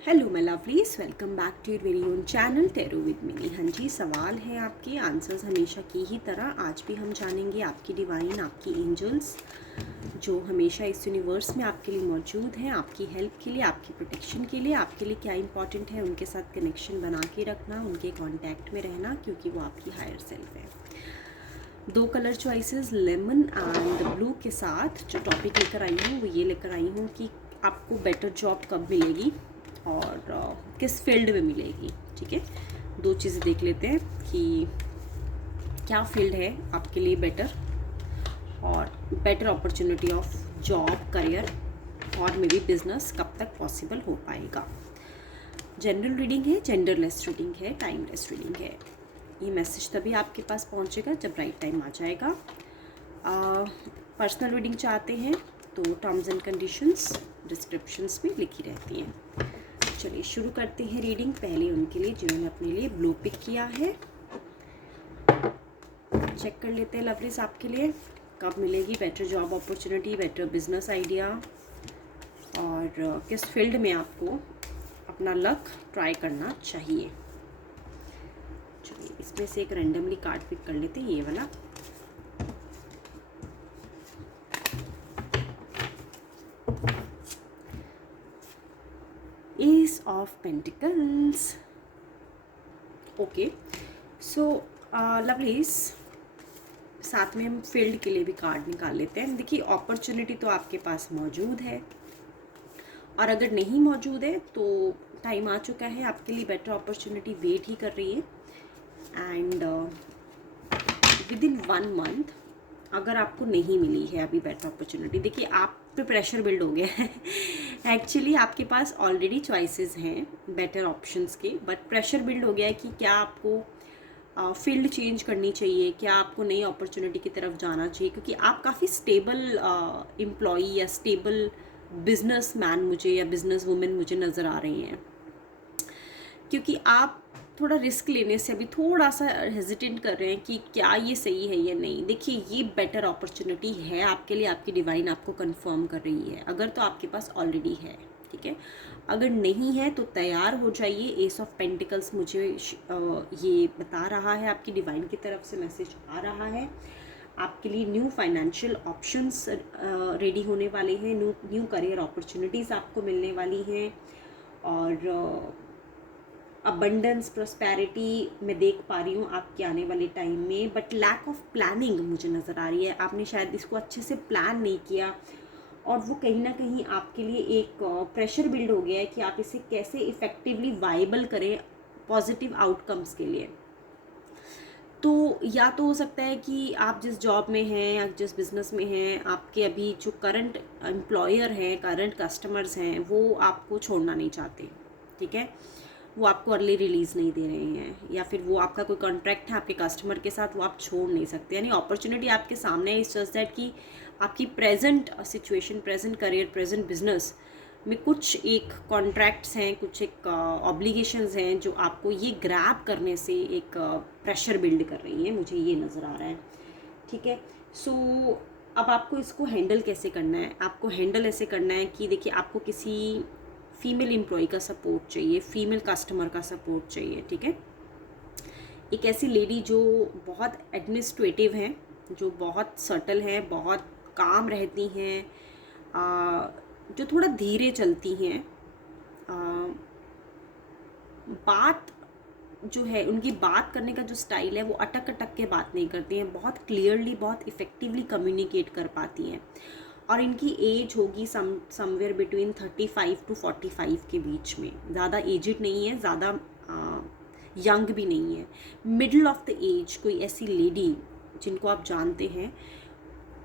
Hello my lovelies, welcome back to your very own channel tarot with Mini. हाँ जी, सवाल है आपके, आंसर्स हमेशा की ही तरह आज भी हम जानेंगे आपकी डिवाइन, आपकी एंजल्स जो हमेशा इस यूनिवर्स में आपके लिए मौजूद हैं, आपकी हेल्प के लिए, आपकी प्रोटेक्शन के लिए, आपके लिए क्या इंपॉर्टेंट है। उनके साथ कनेक्शन बना के रखना, उनके कॉन्टैक्ट में रहना, क्योंकि वो आपकी हायर सेल्फ है। दो colour choices lemon and blue के साथ जो टॉपिक लेकर आई हूँ वो ये लेकर आई हूँ कि आपको बेटर जॉब कब मिलेगी और किस फील्ड में मिलेगी। ठीक है, दो चीज़ें देख लेते हैं कि क्या फील्ड है आपके लिए बेटर और better opportunity of job, career और मे बी बिजनेस कब तक पॉसिबल हो पाएगा। जनरल रीडिंग है, जेंडरलेस रीडिंग है, टाइमलेस रीडिंग है। ये मैसेज तभी आपके पास पहुंचेगा जब राइट टाइम आ जाएगा। पर्सनल रीडिंग चाहते हैं तो टर्म्स एंड कंडीशंस डिस्क्रिप्शंस में लिखी रहती हैं। चलिए शुरू करते हैं रीडिंग। पहले उनके लिए जिन्होंने अपने लिए ब्लू पिक किया है, चेक कर लेते हैं लवलीज आपके लिए कब मिलेगी better job opportunity, better business idea और किस फील्ड में आपको अपना लक ट्राई करना चाहिए। चलिए इसमें से एक रैंडमली कार्ड पिक कर लेते हैं, ये वाला। S of pentacles. Okay, so lovelies साथ में हम फील्ड के लिए भी कार्ड निकाल लेते हैं। देखिए अपॉर्चुनिटी तो आपके पास मौजूद है और अगर नहीं मौजूद है तो टाइम आ चुका है, आपके लिए बेटर अपॉर्चुनिटी वेट ही कर रही है। एंड विद इन 1 मंथ अगर आपको नहीं मिली है अभी बेटर अपॉर्चुनिटी, देखिए आप पे प्रेशर बिल्ड हो गया है। एक्चुअली आपके पास ऑलरेडी चॉइसेस हैं बेटर ऑप्शंस के, बट प्रेशर बिल्ड हो गया है कि क्या आपको फील्ड चेंज करनी चाहिए, क्या आपको नई अपॉर्चुनिटी की तरफ जाना चाहिए, क्योंकि आप काफ़ी स्टेबल एम्प्लॉई या स्टेबल बिजनेस मैन मुझे या बिजनेस वुमेन मुझे नज़र आ रही हैं। क्योंकि आप थोड़ा रिस्क लेने से अभी थोड़ा सा हेजिटेट कर रहे हैं कि क्या ये सही है या नहीं। देखिए ये बेटर अपॉर्चुनिटी है आपके लिए, आपकी डिवाइन आपको कंफर्म कर रही है अगर तो आपके पास ऑलरेडी है। ठीक है, अगर नहीं है तो तैयार हो जाइए। एस ऑफ पेंटिकल्स मुझे ये बता रहा है, आपकी डिवाइन की तरफ से मैसेज आ रहा है आपके लिए न्यू फाइनेंशियल ऑप्शंस रेडी होने वाले हैं, न्यू करियर अपॉर्चुनिटीज़ आपको मिलने वाली हैं और अबंडेंस प्रॉस्पेरिटी मैं देख पा रही हूँ आपके आने वाले टाइम में। बट लैक ऑफ प्लानिंग मुझे नज़र आ रही है, आपने शायद इसको अच्छे से प्लान नहीं किया और वो कहीं ना कहीं आपके लिए एक प्रेशर बिल्ड हो गया है कि आप इसे कैसे इफ़ेक्टिवली वाइबल करें पॉजिटिव आउटकम्स के लिए। तो या तो हो सकता है कि आप जिस जॉब में हैं या जिस बिज़नेस में हैं, आपके अभी जो करंट एम्प्लॉयर हैं, करंट कस्टमर्स हैं, वो आपको छोड़ना नहीं चाहते। ठीक है, वो आपको अर्ली रिलीज़ नहीं दे रहे हैं, या फिर वो आपका कोई कॉन्ट्रैक्ट है आपके कस्टमर के साथ, वो आप छोड़ नहीं सकते। यानी अपॉर्चुनिटी आपके सामने है, इस जस्ट दैट कि आपकी present situation, present career, present business में कुछ एक कॉन्ट्रैक्ट्स हैं, कुछ एक ऑब्लिगेशंस हैं जो आपको ये ग्रैब करने से एक प्रेशर बिल्ड कर रही हैं, मुझे ये नज़र आ रहा है। ठीक है, सो अब आपको इसको हैंडल कैसे करना है। आपको हैंडल ऐसे करना है कि देखिए आपको किसी फीमेल एम्प्लॉय का सपोर्ट चाहिए, फीमेल कस्टमर का सपोर्ट चाहिए। ठीक है, एक ऐसी लेडी जो बहुत एडमिनिस्ट्रेटिव हैं, जो बहुत सटल हैं, बहुत काम रहती हैं, जो थोड़ा धीरे चलती हैं, बात जो है उनकी बात करने का जो स्टाइल है वो अटक अटक के बात नहीं करती हैं, बहुत क्लियरली, बहुत इफ़ेक्टिवली कम्युनिकेट कर पाती हैं। और इनकी एज होगी समवेयर बिटवीन 35 to 45 के बीच में, ज़्यादा एजिड नहीं है, ज़्यादा यंग भी नहीं है, मिडल ऑफ द एज। कोई ऐसी लेडी जिनको आप जानते हैं,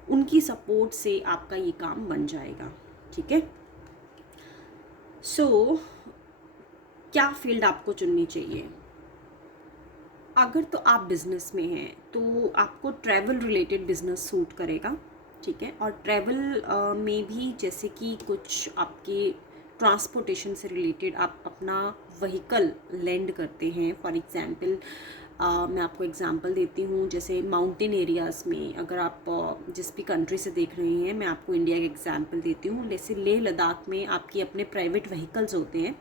उनकी सपोर्ट से आपका ये काम बन जाएगा। ठीक है, सो क्या फील्ड आपको चुननी चाहिए। अगर तो आप बिज़नेस में हैं तो आपको ट्रैवल रिलेटेड बिज़नेस सूट करेगा। ठीक है, और ट्रैवल में भी जैसे कि कुछ आपके ट्रांसपोर्टेशन से रिलेटेड आप अपना व्हीकल लैंड करते हैं, फॉर एग्ज़ाम्पल मैं आपको एग्जांपल देती हूँ, जैसे माउंटेन एरियाज़ में अगर आप जिस भी कंट्री से देख रहे हैं, मैं आपको इंडिया का एग्जांपल देती हूँ। जैसे लेह लद्दाख में आपकी अपने प्राइवेट व्हीकल्स होते हैं,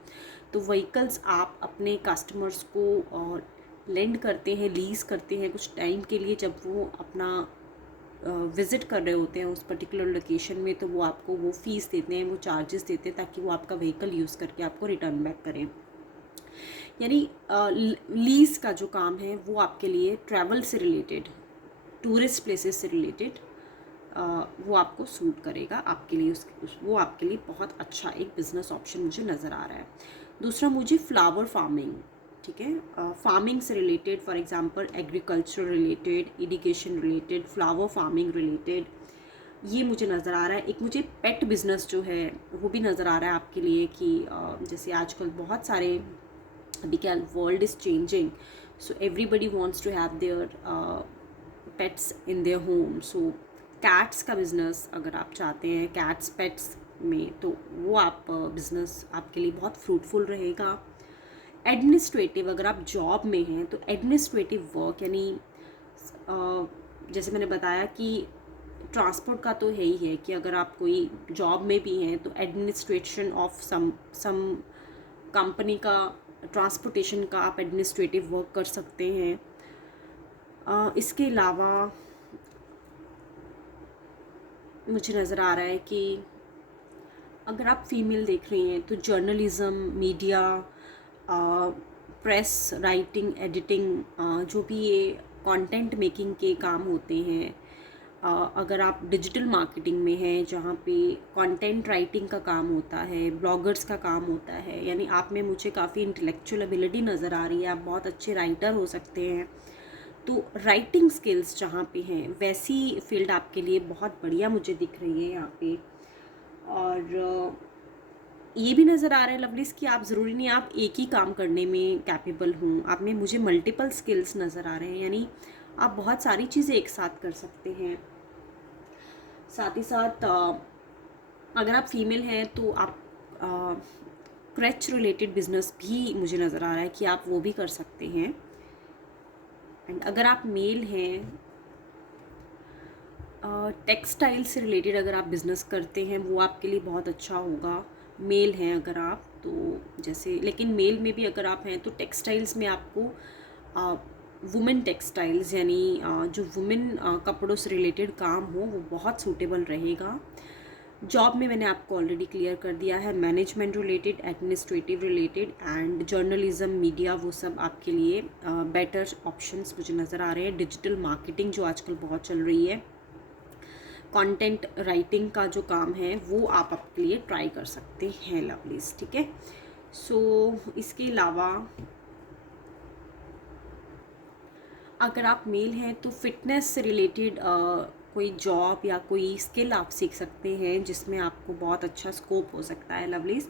तो व्हीकल्स आप अपने कस्टमर्स को लेंड करते हैं, लीज़ करते हैं कुछ टाइम के लिए। जब वो अपना विज़िट कर रहे होते हैं उस पर्टिकुलर लोकेशन में, तो वो आपको वो फ़ीस देते हैं, वो चार्जेस देते हैं, ताकि वो आपका व्हीकल यूज़ करके आपको रिटर्न बैक करें। यानी लीज़ का जो काम है वो आपके लिए ट्रैवल से रिलेटेड, टूरिस्ट प्लेसेस से रिलेटेड वो आपको सूट करेगा। आपके लिए वो आपके लिए बहुत अच्छा एक बिज़नेस ऑप्शन मुझे नज़र आ रहा है। दूसरा, मुझे फ्लावर फार्मिंग, ठीक है, फार्मिंग से related, for example agriculture related, irrigation related, flower farming related, ये मुझे नज़र आ रहा है। एक मुझे पेट बिज़नेस जो है वो भी नज़र आ रहा है आपके लिए कि जैसे आजकल बहुत सारे, अभी क्या world is changing, so everybody wants to have their pets in their home. So cats का बिज़नेस अगर आप चाहते हैं, कैट्स पेट्स में, तो वो आप बिज़नेस आपके लिए बहुत फ्रूटफुल रहेगा। एडमिनिस्ट्रेटिव, अगर आप जॉब में हैं तो एडमिनिस्ट्रेटिव वर्क, यानी जैसे मैंने बताया कि ट्रांसपोर्ट का तो है ही है कि अगर आप कोई जॉब में भी हैं तो एडमिनिस्ट्रेशन ऑफ सम कंपनी का, ट्रांसपोर्टेशन का आप एडमिनिस्ट्रेटिव वर्क कर सकते हैं। इसके अलावा मुझे नज़र आ रहा है कि अगर आप फीमेल देख रही हैं तो journalism, media, press, writing, editing, जो भी ये कंटेंट मेकिंग के काम होते हैं, अगर आप डिजिटल मार्केटिंग में हैं जहाँ पे कंटेंट राइटिंग का काम होता है, ब्लॉगर्स का काम होता है, यानी आप में मुझे काफ़ी इंटेलेक्चुअल एबिलिटी नज़र आ रही है, आप बहुत अच्छे राइटर हो सकते हैं। तो राइटिंग स्किल्स जहाँ पे हैं वैसी फील्ड आपके लिए बहुत बढ़िया मुझे दिख रही है यहाँ पे। और ये भी नज़र आ रहा है लवलीज कि आप ज़रूरी नहीं आप एक ही काम करने में कैपेबल हूँ, आप में मुझे मल्टीपल स्किल्स नज़र आ रहे हैं, यानी आप बहुत सारी चीज़ें एक साथ कर सकते हैं। साथ ही साथ अगर आप फीमेल हैं तो आप क्रच रिलेटेड बिजनेस भी मुझे नज़र आ रहा है कि आप वो भी कर सकते हैं। एंड अगर आप मेल हैं, टेक्सटाइल से रिलेटेड अगर आप बिज़नेस करते हैं वो आपके लिए बहुत अच्छा होगा। मेल हैं अगर आप तो जैसे, लेकिन मेल में भी अगर आप हैं तो टेक्सटाइल्स में आपको वुमेन टेक्सटाइल्स, यानी जो वुमेन कपड़ों से रिलेटेड काम हो वो बहुत सूटेबल रहेगा। जॉब में मैंने आपको ऑलरेडी क्लियर कर दिया है, management related, administrative related and journalism, media, वो सब आपके लिए बेटर ऑप्शंस मुझे नज़र आ रहे हैं। डिजिटल मार्केटिंग जो आजकल बहुत चल रही है, कंटेंट राइटिंग का जो काम है वो आप अपने लिए ट्राई कर सकते हैं लवलीज, ठीक है। सो इसके अलावा अगर आप मेल हैं तो फिटनेस से रिलेटेड कोई जॉब या कोई स्किल आप सीख सकते हैं जिसमें आपको बहुत अच्छा स्कोप हो सकता है लवलीज।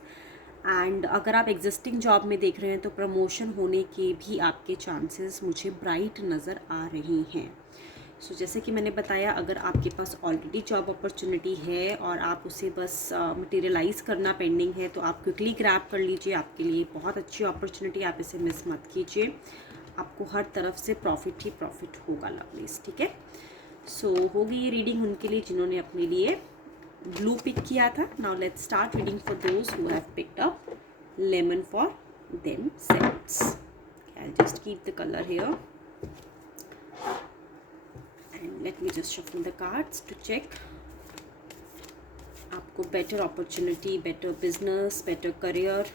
एंड अगर आप एग्जिस्टिंग जॉब में देख रहे हैं तो प्रमोशन होने के भी आपके चांसेस मुझे ब्राइट नज़र आ रही हैं। सो जैसे कि मैंने बताया, अगर आपके पास ऑलरेडी जॉब अपॉर्चुनिटी है और आप उसे बस मटेरियलाइज़ करना पेंडिंग है तो आप क्विकली ग्रैब कर लीजिए, आपके लिए बहुत अच्छी अपॉर्चुनिटी, आप इसे मिस मत कीजिए, आपको हर तरफ से प्रॉफिट ही प्रॉफिट होगा लवलीज, ठीक है। सो होगी ये रीडिंग उनके लिए जिन्होंने अपने लिए ब्लू पिक किया था। Now let's start reading for those who have picked up lemon for themselves. I'll just keep the color here and let me just shuffle the cards to check आपको better opportunity, better business, better career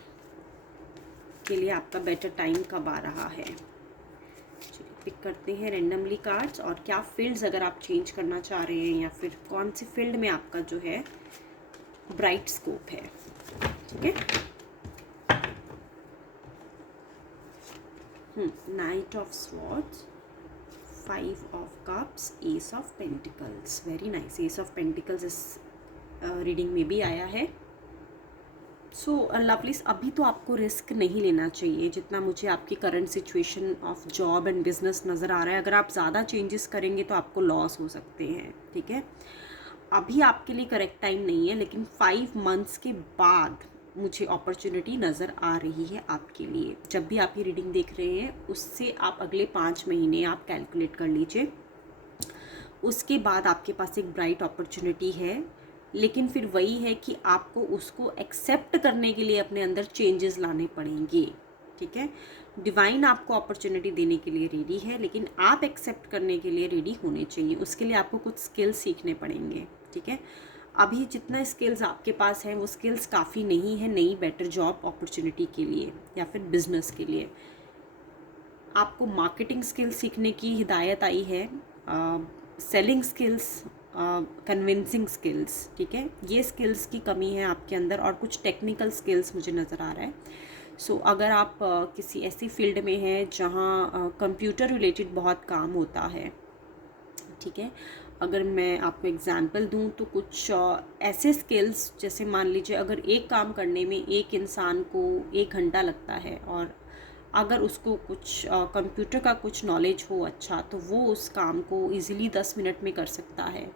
के लिए आपका better time कब आ रहा है। चलिए pick करते हैं रैंडमली कार्ड्स, और क्या फील्ड्स अगर आप चेंज करना चाह रहे हैं या फिर कौन सी फील्ड में आपका जो है ब्राइट स्कोप है, ठीक है। Night of swords, 5 of cups, S of pentacles, very nice. S of pentacles इस रीडिंग में भी आया है। सो लवलीज, अभी तो आपको रिस्क नहीं लेना चाहिए जितना मुझे आपकी current situation of job and business नज़र आ रहा है। अगर आप ज़्यादा चेंजेस करेंगे तो आपको लॉस हो सकते हैं, ठीक है। अभी आपके लिए करेक्ट टाइम नहीं है, लेकिन 5 मंथ्स के बाद मुझे अपॉर्चुनिटी नज़र आ रही है आपके लिए। जब भी आप ये रीडिंग देख रहे हैं उससे आप अगले 5 महीने आप कैलकुलेट कर लीजिए। उसके बाद आपके पास एक ब्राइट अपॉर्चुनिटी है, लेकिन फिर वही है कि आपको उसको एक्सेप्ट करने के लिए अपने अंदर चेंजेस लाने पड़ेंगे। ठीक है, डिवाइन आपको अपॉर्चुनिटी देने के लिए रेडी है, लेकिन आप एक्सेप्ट करने के लिए रेडी होने चाहिए। उसके लिए आपको कुछ स्किल्स सीखने पड़ेंगे। ठीक है, अभी जितना स्किल्स आपके पास हैं वो स्किल्स काफ़ी नहीं है नई बेटर जॉब अपॉर्चुनिटी के लिए या फिर बिजनेस के लिए। आपको मार्केटिंग स्किल्स सीखने की हिदायत आई है, सेलिंग स्किल्स, कन्विंसिंग स्किल्स। ठीक है, ये स्किल्स की कमी है आपके अंदर, और कुछ टेक्निकल स्किल्स मुझे नज़र आ रहा है। अगर आप किसी ऐसी फील्ड में हैं जहाँ कंप्यूटर रिलेटेड बहुत काम होता है, ठीक है, अगर मैं आपको एग्जांपल दूं तो कुछ ऐसे स्किल्स, जैसे मान लीजिए अगर एक काम करने में एक इंसान को 1 घंटा लगता है, और अगर उसको कुछ कंप्यूटर का कुछ नॉलेज हो अच्छा, तो वो उस काम को इजीली 10 मिनट में कर सकता है।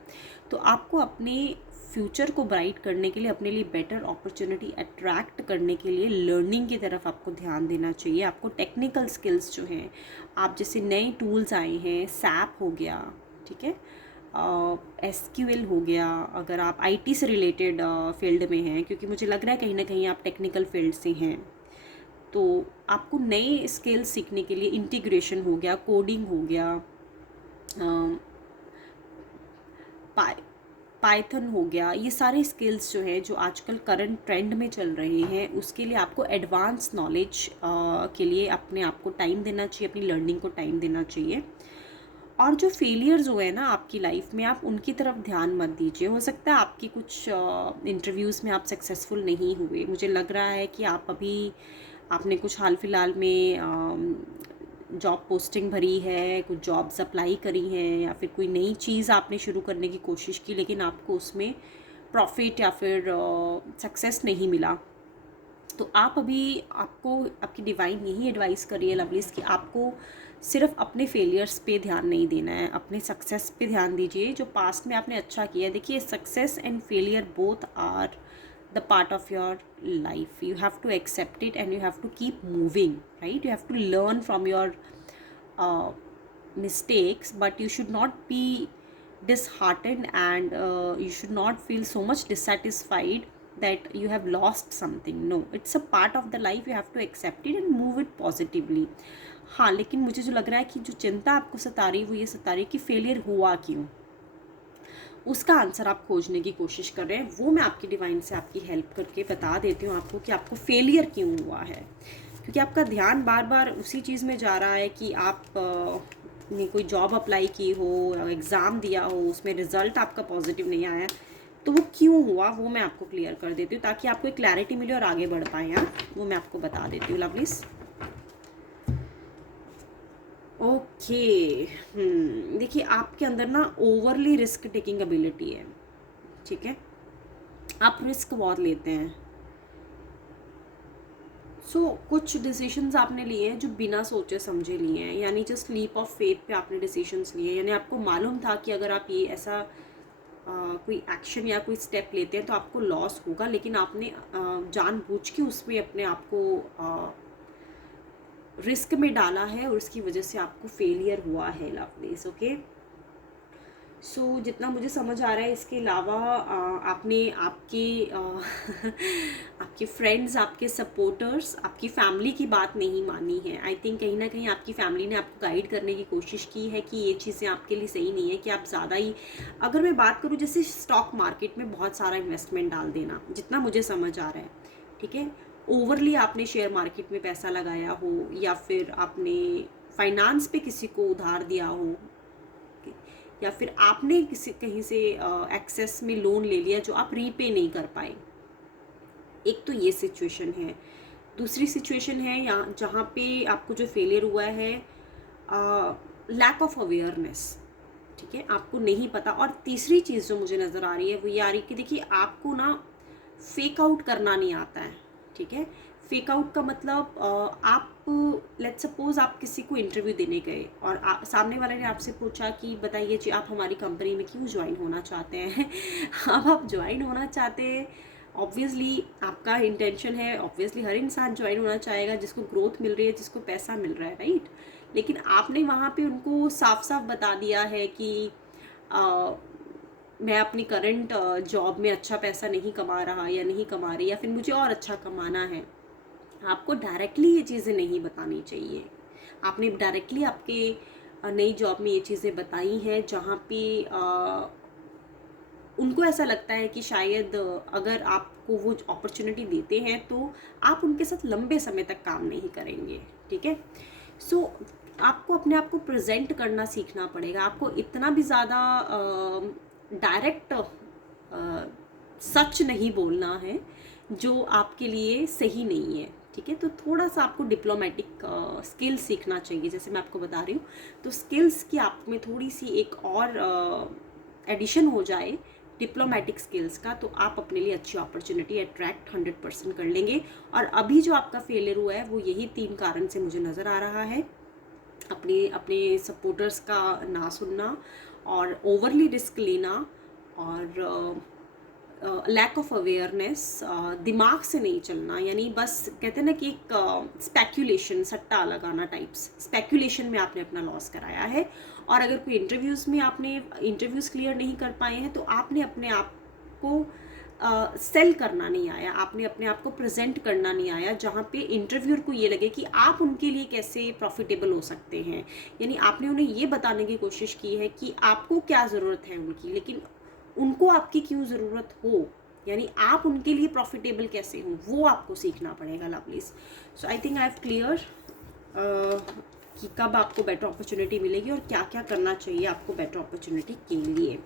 तो आपको अपने फ्यूचर को ब्राइट करने के लिए, अपने लिए बेटर अपॉर्चुनिटी अट्रैक्ट करने के लिए लर्निंग की तरफ आपको ध्यान देना चाहिए। आपको टेक्निकल स्किल्स जो हैं, आप जैसे नए टूल्स आए हैं, सैप हो गया, ठीक है, SQL हो गया, अगर आप IT से रिलेटेड फील्ड में हैं, क्योंकि मुझे लग रहा है कहीं ना कहीं आप टेक्निकल फील्ड से हैं, तो आपको नए स्किल्स सीखने के लिए इंटीग्रेशन हो गया, कोडिंग हो गया, पाइथन हो गया, ये सारे स्किल्स जो हैं जो आजकल करंट ट्रेंड में चल रहे हैं, उसके लिए आपको एडवांस नॉलेज के लिए अपने आप को टाइम देना चाहिए, अपनी लर्निंग को टाइम देना चाहिए। और जो फेलियर्स हुए हैं ना आपकी लाइफ में, आप उनकी तरफ ध्यान मत दीजिए। हो सकता है आपकी कुछ इंटरव्यूज़ में आप सक्सेसफुल नहीं हुए, मुझे लग रहा है कि आपने कुछ हाल फिलहाल में जॉब पोस्टिंग भरी है, कुछ जॉब्स अप्लाई करी हैं, या फिर कोई नई चीज़ आपने शुरू करने की कोशिश की, लेकिन आपको उसमें प्रॉफिट या फिर सक्सेस नहीं मिला। तो आपको आपकी डिवाइन यही एडवाइस करी है लवलीज कि आपको सिर्फ अपने फेलियर्स पे ध्यान नहीं देना है, अपने सक्सेस पे ध्यान दीजिए, जो पास्ट में आपने अच्छा किया है। देखिए, success and failure both are the part of your life. You have to accept it and you have to keep moving, right? You have to learn from your mistakes, but you should not be disheartened, and you should not feel so much dissatisfied that you have lost something. No, it's a part of the life. You have to accept it and move it positively. हाँ, लेकिन मुझे जो लग रहा है कि जो चिंता आपको सता रही, वो ये सता रही कि फेलियर हुआ क्यों, उसका आंसर आप खोजने की कोशिश कर रहे हैं। वो मैं आपकी डिवाइन से आपकी हेल्प करके बता देती हूँ आपको कि आपको फेलियर क्यों हुआ है, क्योंकि आपका ध्यान बार बार उसी चीज़ में जा रहा है कि आप ने कोई जॉब अप्लाई की हो, एग्ज़ाम दिया हो, उसमें रिज़ल्ट आपका पॉजिटिव नहीं आया, तो वो क्यों हुआ वो मैं आपको क्लियर कर देती हूँ, ताकि आपको एक क्लैरिटी मिले और आगे बढ़ पाएँ आप। वो मैं आपको बता देती हूँ लवलीज। ओके, देखिए, आपके अंदर ना ओवरली रिस्क टेकिंग एबिलिटी है। ठीक है, आप रिस्क बहुत लेते हैं। कुछ डिसीजंस आपने लिए हैं जो बिना सोचे समझे लिए हैं, यानी जस्ट लीप ऑफ फेथ पे आपने डिसीजंस लिए हैं। यानी आपको मालूम था कि अगर आप ये ऐसा कोई एक्शन या कोई स्टेप लेते हैं तो आपको लॉस होगा, लेकिन आपने जानबूझ के उसमें अपने आप को रिस्क में डाला है, और उसकी वजह से आपको फेलियर हुआ है लवलीज। ओके, जितना मुझे समझ आ रहा है, इसके अलावा आपने आपके फ्रेंड्स, आपके सपोर्टर्स, आपकी फैमिली की बात नहीं मानी है। आई थिंक कहीं ना कहीं आपकी फैमिली ने आपको गाइड करने की कोशिश की है कि ये चीज़ें आपके लिए सही नहीं है, कि आप ज़्यादा ही, अगर मैं बात करूँ जैसे स्टॉक मार्केट में बहुत सारा इन्वेस्टमेंट डाल देना, जितना मुझे समझ आ रहा है, ठीक है, ओवरली आपने शेयर मार्केट में पैसा लगाया हो, या फिर आपने फाइनेंस पे किसी को उधार दिया हो, या फिर आपने कहीं से एक्सेस में लोन ले लिया जो आप रीपे नहीं कर पाए। एक तो ये सिचुएशन है। दूसरी सिचुएशन है जहाँ पे आपको जो फेलियर हुआ है, लैक ऑफ अवेयरनेस। ठीक है, आपको नहीं पता। और तीसरी चीज़ जो मुझे नज़र आ रही है वो ये आ रही है कि देखिए, आपको ना फेक आउट करना नहीं आता है। ठीक है, फेक आउट का मतलब आप लेट्स सपोज आप किसी को इंटरव्यू देने गए और सामने वाले ने आपसे पूछा कि बताइए जी, आप हमारी कंपनी में क्यों ज्वाइन होना चाहते हैं। अब आप ज्वाइन होना चाहते हैं, ऑब्वियसली आपका इंटेंशन है, ऑब्वियसली हर इंसान ज्वाइन होना चाहेगा जिसको ग्रोथ मिल रही है, जिसको पैसा मिल रहा है, राइट। लेकिन आपने वहाँ पे उनको साफ साफ बता दिया है कि मैं अपनी करंट जॉब में अच्छा पैसा नहीं कमा रहा या नहीं कमा रही, या फिर मुझे और अच्छा कमाना है। आपको डायरेक्टली ये चीज़ें नहीं बतानी चाहिए। आपने डायरेक्टली आपके नई जॉब में ये चीज़ें बताई हैं जहाँ पे उनको ऐसा लगता है कि शायद अगर आपको वो अपॉर्चुनिटी देते हैं तो आप उनके साथ लंबे समय तक काम नहीं करेंगे, ठीक है। सो आपको अपने आप को प्रेजेंट करना सीखना पड़ेगा। आपको इतना भी ज़्यादा डायरेक्ट सच नहीं बोलना है जो आपके लिए सही नहीं है, ठीक है। तो थोड़ा सा आपको डिप्लोमेटिक स्किल्स सीखना चाहिए, जैसे मैं आपको बता रही हूँ। तो स्किल्स की आप में थोड़ी सी एक और एडिशन हो जाए डिप्लोमेटिक स्किल्स का, तो आप अपने लिए अच्छी अपॉर्चुनिटी अट्रैक्ट 100% कर लेंगे। और अभी जो आपका फेलियर हुआ है वो यही 3 कारण से मुझे नज़र आ रहा है। अपने अपने सपोर्टर्स का ना सुनना, और ओवरली रिस्क लेना, और लैक ऑफ अवेयरनेस, दिमाग से नहीं चलना। यानी बस कहते हैं ना कि एक स्पेक्यूलेशन, सट्टा लगाना टाइप्स, स्पेक्यूलेशन में आपने अपना लॉस कराया है। और अगर कोई इंटरव्यूज़ में आपने इंटरव्यूज़ क्लियर नहीं कर पाए हैं तो आपने अपने आप को सेल करना नहीं आया, आपने अपने आप को प्रेजेंट करना नहीं आया, जहाँ पे इंटरव्यूअर को ये लगे कि आप उनके लिए कैसे प्रॉफिटेबल हो सकते हैं। यानी आपने उन्हें ये बताने की कोशिश की है कि आपको क्या ज़रूरत है उनकी, लेकिन उनको आपकी क्यों ज़रूरत हो, यानी आप उनके लिए प्रॉफिटेबल कैसे हो, वो आपको सीखना पड़ेगा lovelies. So I think I have clear कि कब आपको बेटर अपॉर्चुनिटी मिलेगी और क्या क्या करना चाहिए आपको बेटर अपॉर्चुनिटी के लिए।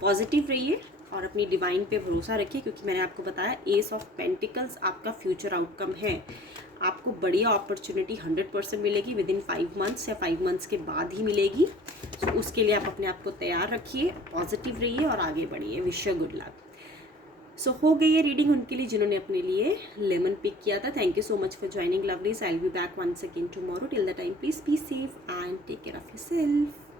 पॉजिटिव रहिए और अपनी डिवाइन पे भरोसा रखिए, क्योंकि मैंने आपको बताया एस ऑफ पेंटिकल्स आपका फ्यूचर आउटकम है। आपको बढ़िया अपॉर्चुनिटी 100% मिलेगी विद इन 5 मंथ्स या 5 मंथ्स के बाद ही मिलेगी। तो उसके लिए आप अपने आप को तैयार रखिए, पॉजिटिव रहिए और आगे बढ़िए। Wish you good luck. So हो गई है रीडिंग उनके लिए जिन्होंने अपने लिए लेमन पिक किया था। Thank you so much for joining lovelies. I will be back once again tomorrow. Till the time please be safe and take care of yourself.